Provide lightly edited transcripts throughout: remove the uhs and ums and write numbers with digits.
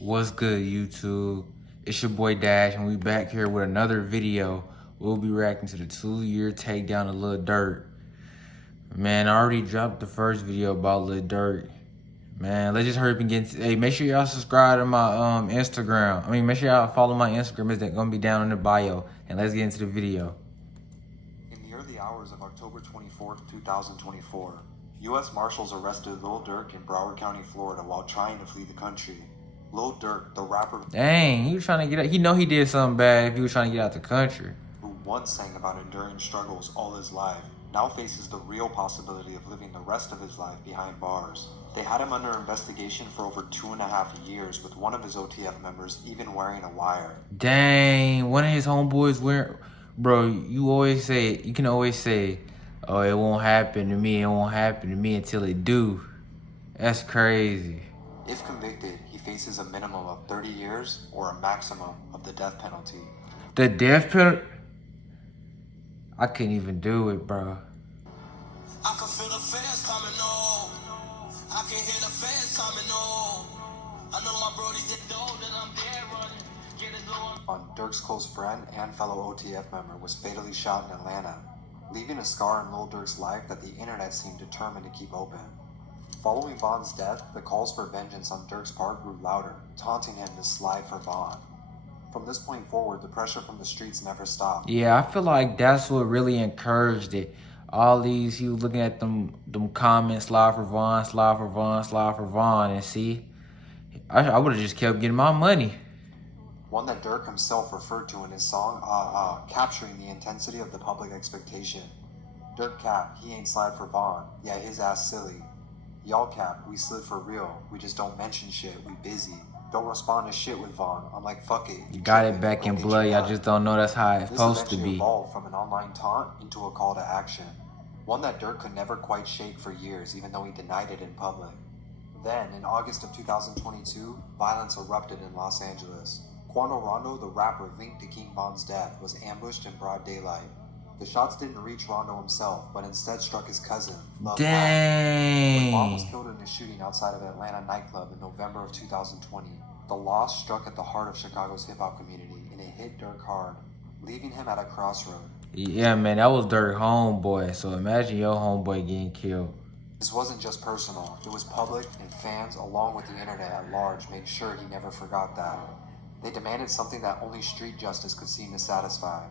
What's good, YouTube? It's your boy Dash, and we back here with another video. We'll be reacting to the 2-year takedown of Lil Durk. Man, I already dropped the first video about Lil Durk. Man, let's just hurry up and get into, hey, make sure y'all subscribe to my Instagram. Make sure y'all follow my Instagram. It's gonna be down in the bio. And let's get into the video. In the early hours of October 24th, 2024, U.S. Marshals arrested Lil Durk in Broward County, Florida while trying to flee the country. Lil Durk, the rapper Dang, he was trying to get out. He know he did something bad if he was trying to get out the country. who once sang about enduring struggles all his life, now faces the real possibility of living the rest of his life behind bars. They had him under investigation for over 2.5 years, with one of his OTF members even wearing a wire. Dang, one of his homeboys wearing... Bro, you can always say, oh, it won't happen to me, it won't happen to me until it do. That's crazy. If convicted, he faces a minimum of 30 years or a maximum of the death penalty. The death penalty? I couldn't even do it, bro. I can feel the fans coming on. I can hear the fans coming on. I know my brody did know that I'm there running. Get it On Durk's close friend and fellow OTF member was fatally shot in Atlanta, leaving a scar in Lil Durk's life that the internet seemed determined to keep open. Following Von's death, the calls for vengeance on Durk's part grew louder, taunting him to slide for Von. From this point forward, the pressure from the streets never stopped. Yeah, I feel like that's what really encouraged it. All these, he was looking at them comments, slide for Von, slide for Von, slide for Von, and see, I would have just kept getting my money. One that Durk himself referred to in his song, capturing the intensity of the public expectation. Durk cap, he ain't slide for Von, yeah, his ass silly. Y'all cap, we slid for real, we just don't mention shit, we busy. Don't respond to shit with Von, I'm like, fuck it. You got it back in blood, y'all just don't know that's how it's supposed to be. This evolved from an online taunt into a call to action. One that Durk could never quite shake for years, even though he denied it in public. Then, in August of 2022, violence erupted in Los Angeles. Quando Rondo, the rapper linked to King Von's death, was ambushed in broad daylight. The shots didn't reach Rondo himself, but instead struck his cousin, Love Pab. When Von was killed in a shooting outside of an Atlanta nightclub in November of 2020, the loss struck at the heart of Chicago's hip-hop community, and it hit Durk hard, leaving him at a crossroad. Yeah, man, that was Durk homeboy, so imagine your homeboy getting killed. This wasn't just personal, it was public, and fans, along with the internet at large, made sure he never forgot that. They demanded something that only street justice could seem to satisfy.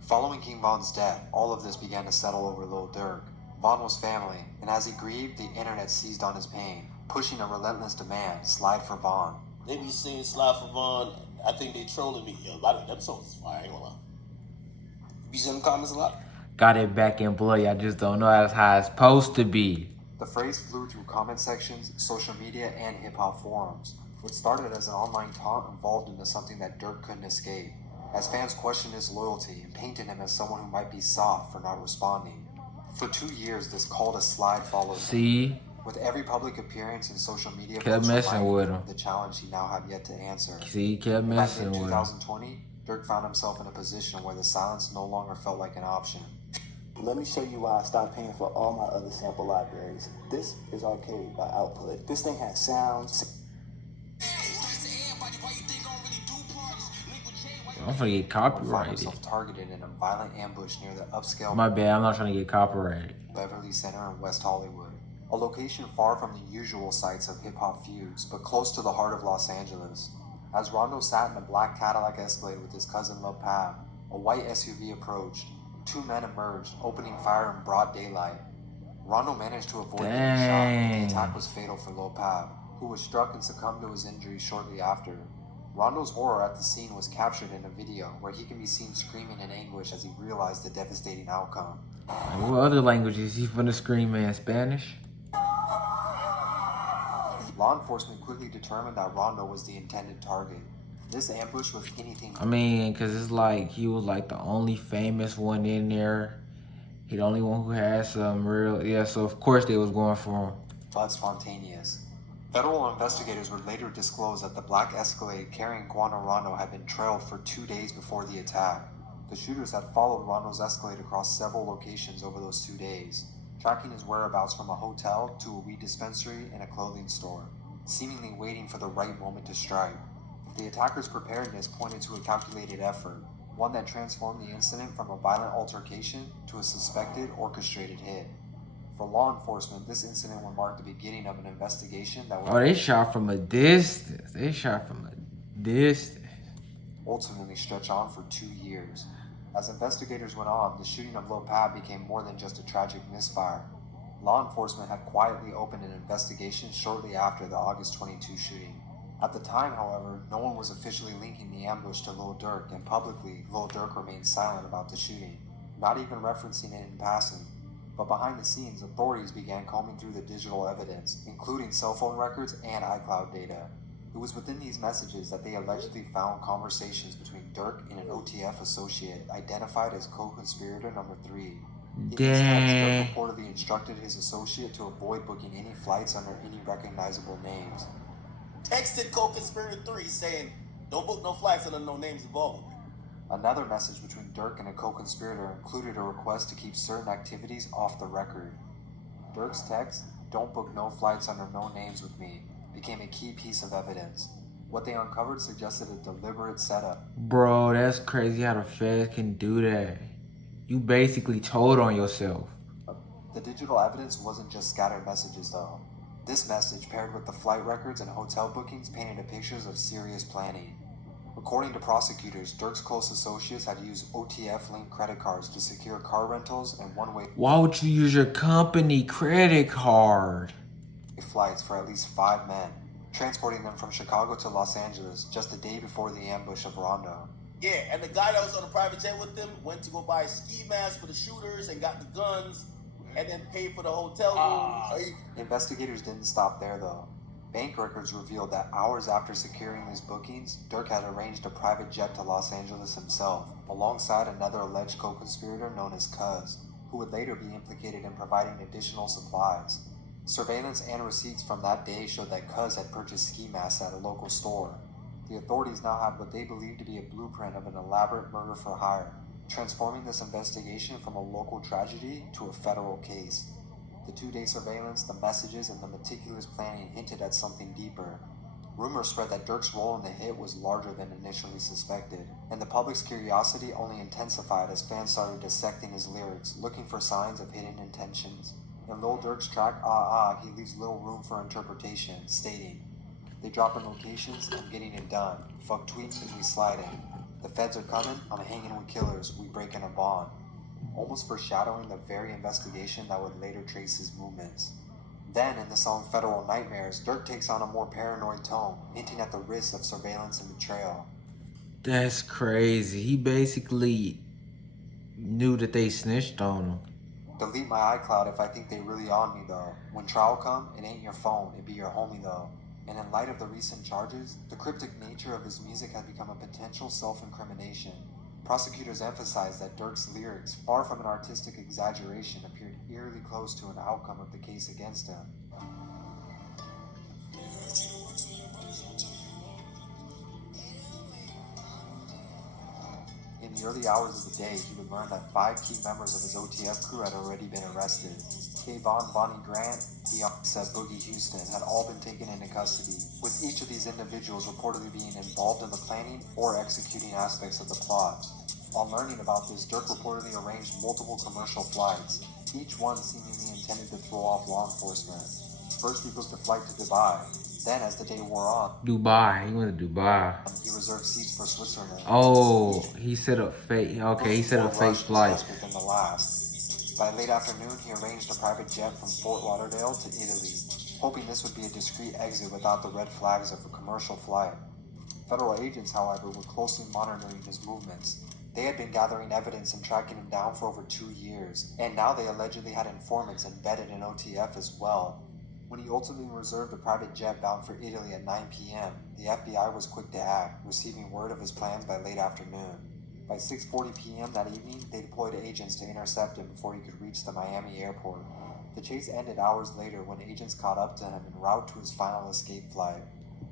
Following King Von's death, all of this began to settle over Lil Durk. Von was family, and as he grieved, the internet seized on his pain, pushing a relentless demand, slide for Von. They be saying slide for Von. I think they trolling me. A lot of them songs is fire, I ain't gonna lie. You be seeing them comments a lot? Got it back in blood, y'all just don't know that's how it's supposed to be. The phrase flew through comment sections, social media, and hip-hop forums. What started as an online taunt evolved into something that Durk couldn't escape, as fans questioned his loyalty and painted him as someone who might be soft for not responding. For 2 years, this call to slide followed him. With every public appearance in social media, kept messing with him. The challenge he now had yet to answer. See, he kept messing with him. In 2020, Durk found himself in a position where the silence no longer felt like an option. Let me show you why I stopped paying for all my other sample libraries. This is Arcade by Output. This thing has sounds. I'm gonna get copyrighted. Found targeted in a violent ambush near the upscale. My bad, I'm not trying to get copyrighted. Beverly Center in West Hollywood, a location far from the usual sites of hip-hop feuds, but close to the heart of Los Angeles. As Rondo sat in a black Cadillac Escalade with his cousin Love Pab, a white SUV approached. Two men emerged, opening fire in broad daylight. Rondo managed to avoid getting shot, and the attack was fatal for Lil Pab, who was struck and succumbed to his injuries shortly after. Rondo's horror at the scene was captured in a video where he can be seen screaming in anguish as he realized the devastating outcome. What other languages he finna scream in? Spanish? Law enforcement quickly determined that Rondo was the intended target. This ambush was anything. Cause it's like he was like the only famous one in there. He the only one who had some real, yeah, so of course they was going for him. But spontaneous. Federal investigators would later disclose that the black Escalade carrying Quando Rondo had been trailed for 2 days before the attack. The shooters had followed Rondo's Escalade across several locations over those 2 days, tracking his whereabouts from a hotel to a weed dispensary and a clothing store. seemingly waiting for the right moment to strike. The attacker's preparedness pointed to a calculated effort, one that transformed the incident from a violent altercation to a suspected, orchestrated hit. For law enforcement, this incident would mark the beginning of an investigation that would They shot from a distance. They shot from a distance. ultimately stretch on for 2 years. As investigators went on, the shooting of Lil Pat became more than just a tragic misfire. Law enforcement had quietly opened an investigation shortly after the August 22 shooting. At the time, however, no one was officially linking the ambush to Lil Durk, and publicly, Lil Durk remained silent about the shooting, not even referencing it in passing. But behind the scenes, authorities began combing through the digital evidence, including cell phone records and iCloud data. It was within these messages that they allegedly found conversations between Durk and an OTF associate identified as co-conspirator number 3. In these texts, Durk reportedly instructed his associate to avoid booking any flights under any recognizable names. Texted co-conspirator 3 saying, "Don't book no flights under no names involved." Another message between Durk and a co-conspirator included a request to keep certain activities off the record. Durk's text, "Don't book no flights under no names with me," became a key piece of evidence. What they uncovered suggested a deliberate setup. Bro, that's crazy how the feds can do that. You basically told on yourself. The digital evidence wasn't just scattered messages, though. This message, paired with the flight records and hotel bookings, painted a picture of serious planning. According to prosecutors, Durk's close associates had used OTF-linked credit cards to secure car rentals and one-way Why would you use your company credit card? flights for at least 5 men, transporting them from Chicago to Los Angeles just a day before the ambush of Rondo. Yeah, and the guy that was on the private jet with them went to go buy a ski mask for the shooters and got the guns and then paid for the hotel room. Investigators didn't stop there, though. Bank records revealed that hours after securing these bookings, Durk had arranged a private jet to Los Angeles himself, alongside another alleged co-conspirator known as Cuz, who would later be implicated in providing additional supplies. Surveillance and receipts from that day showed that Cuz had purchased ski masks at a local store. The authorities now had what they believed to be a blueprint of an elaborate murder for hire, transforming this investigation from a local tragedy to a federal case. The 2-day surveillance, the messages, and the meticulous planning hinted at something deeper. Rumors spread that Durk's role in the hit was larger than initially suspected, and the public's curiosity only intensified as fans started dissecting his lyrics, looking for signs of hidden intentions. In Lil Durk's track Ah Ah, he leaves little room for interpretation, stating, "They dropping locations, I'm getting it done. Fuck tweets and we sliding. The feds are coming, I'm hanging with killers, we breaking a bond." Almost foreshadowing the very investigation that would later trace his movements. Then, in the song Federal Nightmares, Durk takes on a more paranoid tone, hinting at the risks of surveillance and betrayal. That's crazy. He basically knew that they snitched on him. "Delete my iCloud if I think they really on me, though. When trial come, it ain't your phone, it be your homie, though." And in light of the recent charges, the cryptic nature of his music had become a potential self-incrimination. Prosecutors emphasized that Durk's lyrics, far from an artistic exaggeration, appeared eerily close to an outcome of the case against him. In the early hours of the day, he would learn that 5 key members of his OTF crew had already been arrested. Kayvon, Bonnie Grant, Deontay Boogie Houston had all been taken into custody, with each of these individuals reportedly being involved in the planning or executing aspects of the plot. On learning about this, Durk reportedly arranged multiple commercial flights, each one seemingly intended to throw off law enforcement. First, he booked a flight to Dubai. Then, as the day wore on, Dubai. He went to Dubai. he reserved seats for Switzerland. Oh, he set up fake. Okay, he set up fake flights. Within the last. By late afternoon, he arranged a private jet from Fort Lauderdale to Italy, hoping this would be a discreet exit without the red flags of a commercial flight. Federal agents, however, were closely monitoring his movements. They had been gathering evidence and tracking him down for over 2 years, and now they allegedly had informants embedded in OTF as well. When he ultimately reserved a private jet bound for Italy at 9 p.m., the FBI was quick to act, receiving word of his plans by late afternoon. By 6:40 p.m. that evening, they deployed agents to intercept him before he could reach the Miami airport. The chase ended hours later when agents caught up to him en route to his final escape flight.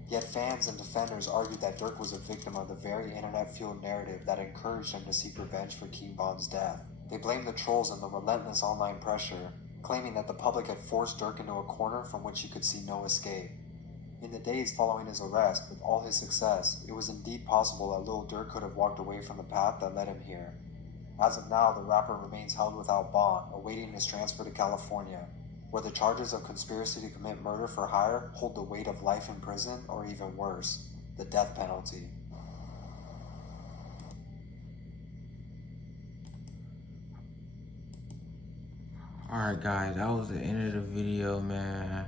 Yet fans and defenders argued that Durk was a victim of the very internet-fueled narrative that encouraged him to seek revenge for King Von's death. They blamed the trolls and the relentless online pressure, claiming that the public had forced Durk into a corner from which he could see no escape. In the days following his arrest, with all his success, it was indeed possible that Lil Durk could have walked away from the path that led him here. As of now, the rapper remains held without bond, awaiting his transfer to California, where the charges of conspiracy to commit murder for hire hold the weight of life in prison, or even worse, the death penalty. Alright guys, that was the end of the video, man.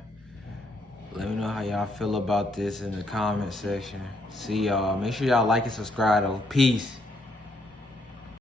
Let me know how y'all feel about this in the comment section. See y'all. Make sure y'all like and subscribe though. Peace.